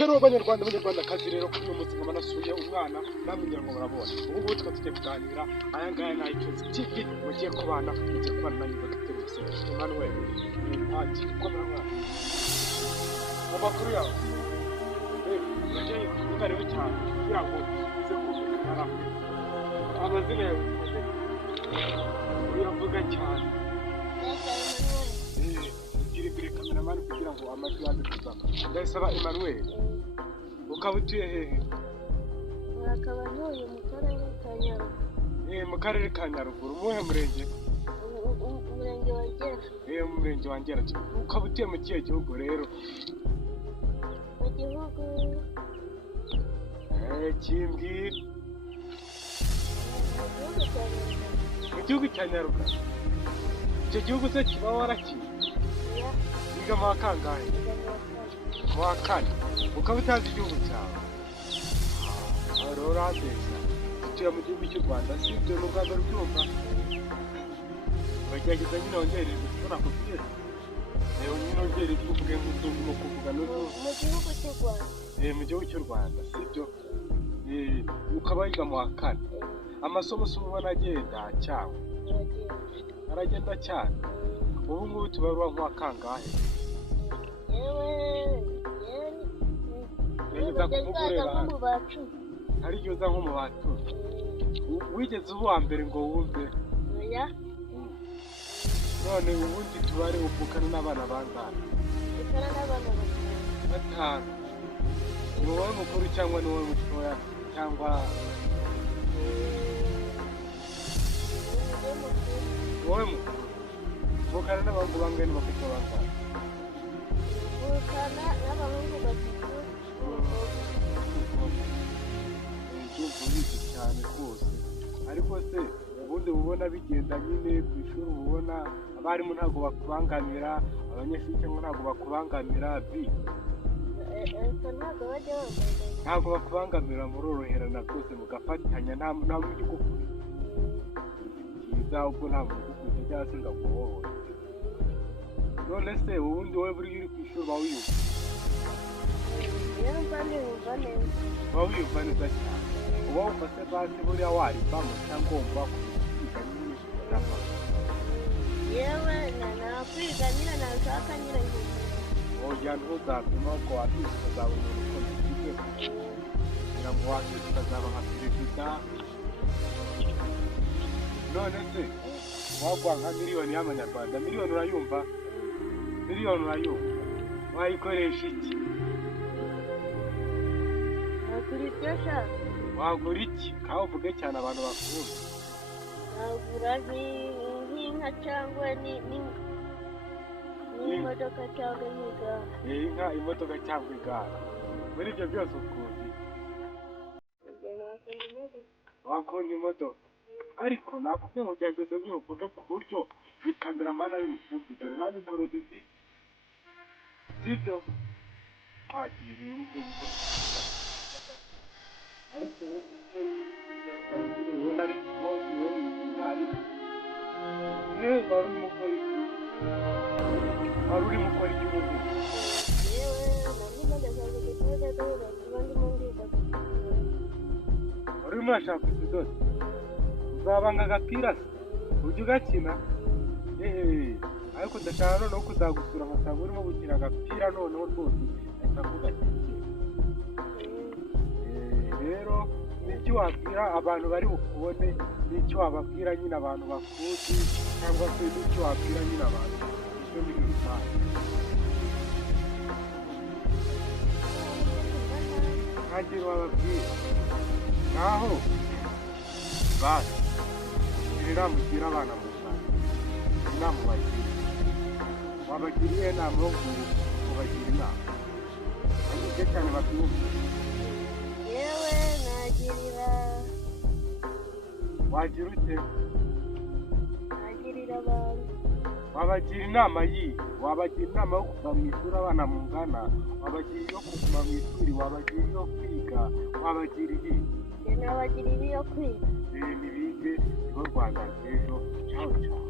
Hello banyarwandakazi rero kuri uyu munsi nkaba nasuye umwana namwe ngira ngo murabona ubu tukaba tugiye kuganira aya ngaya na iTunes TV mugiye kubana na nyuma tuteretse manawe ati komera mwana amakuru yawe ngiye kuganira cyane kugira ngo uze kuganira amazina yawe uyavuga cyane kameraman kugira ngo amajwi yaze kuzana ndayisaba Emmanuel ukaba utuye hehe akaba ntuye mu karere ka Nyaruguru mu karere ka Nyaruguru muhe murenge umurenge wa Ngera mu murenge wa Ngera ukaba utuye mu kihe gihugu rero mu gihugu kimbwira mu gihugu cya Nyaruguru icyo gihugu se kiba warakiye wiga mu wa kangahe mu wa kane ukaba utazi igihugu cyawe urabeza utuye mu gihugu cy'u Rwanda si ibyo ni ubwa mbere ubyumva bagerageza nyine wongerere ushobora kubwira nyine wongerere ibyo uvuge nk'uturimo kuvuga mu gihugu cy'u Rwanda mu gihugu cy'u Rwanda si ibyo ukaba wiga mu wa kane amasomo si ubona agenda cyangwa aragenda cyane ubu ngubu tubarwa nk'uwa kangahe yewe kuvuga ureba mu bacu hari igihe uza nko mu bacu wigeze uba uwa mbere ngo wumve oya none ubundi tubare uvukana n'abana bangahe ukana n'abana batanu ni wowe mukuru cyangwa ni wowe mutoya cyangwa wowe mukuru uvukana n'abahungu bangahe n'abakobwa bangahe uvukana n'abahungu batatu ubizi cyane rwose ariko se ubundi ubona bigenda nyine ku ishuri ubona abarimu ntabwo bakubangamira abanyeshuri cyangwa ntabwo bakubangamira ntabwo bakubangamira muroroherana rwose mugafatanya nta muntu ugukuriye byiza ubwo nta muntu ugukuriye cyangwa se ngo akuhohore none se ubundi wowe buriya uri ku ishuri uba wiyumva uba wiyumva neza cyane uba wumva se basi buriya warivamo cyangwa wumva kwiga nyine urafasha yewe nakwiga nyine nashaka nyine oya ntuzapima ko wakwiga ukazaba umuntu ukomeye ufite kugira ngo wakwiga ukazaba nka perezida none se wagwa nka miliyoni y'amanyarwanda miliyoni urayumva wayikoresha iki nagura ibyo shaka wagura iki kawe uvuge cyane abantu bakunda nagura nk'inka cyangwa n'imodoka cyangwa n'igare inka imodoka cyangwa igare muri ibyo byose ukunda wakunda imodoka ariko nakubwiye ngo byageze by'urukundo ku buryo kameramana y'urukundo nani morodisi sibyo wagira ibintu wari urimo ukora igihugu wari urimo urashaka utudodo uzabanga agapira se ujya ugakina ariko ndashaka noneho kuzagusura nkasanga urimo gukina agapira noneho rwose ahita kugakina rero n'icyo wabwira abantu bari bukubone n'icyo wababwira nyine abantu bakuzi cyangwa se n'icyo wabwira nyine abantu icyo muri rusange ntagire wababwira naho basi inama ugira abana mu Rwanda inama ubagira wabagiriye inama yo kubagira inama kandi ibyo cyane babyumva yewe wagira ute nagirira abantu wabagira inama wabagira inama yo kuva mu ishuri abana mungana wabagira iyo kuguma mu ishuri wabagira iyo kwiga wabagira iyi nabagira iyo kwiga nibige nibo Rwanda rw'ejo ciao ciao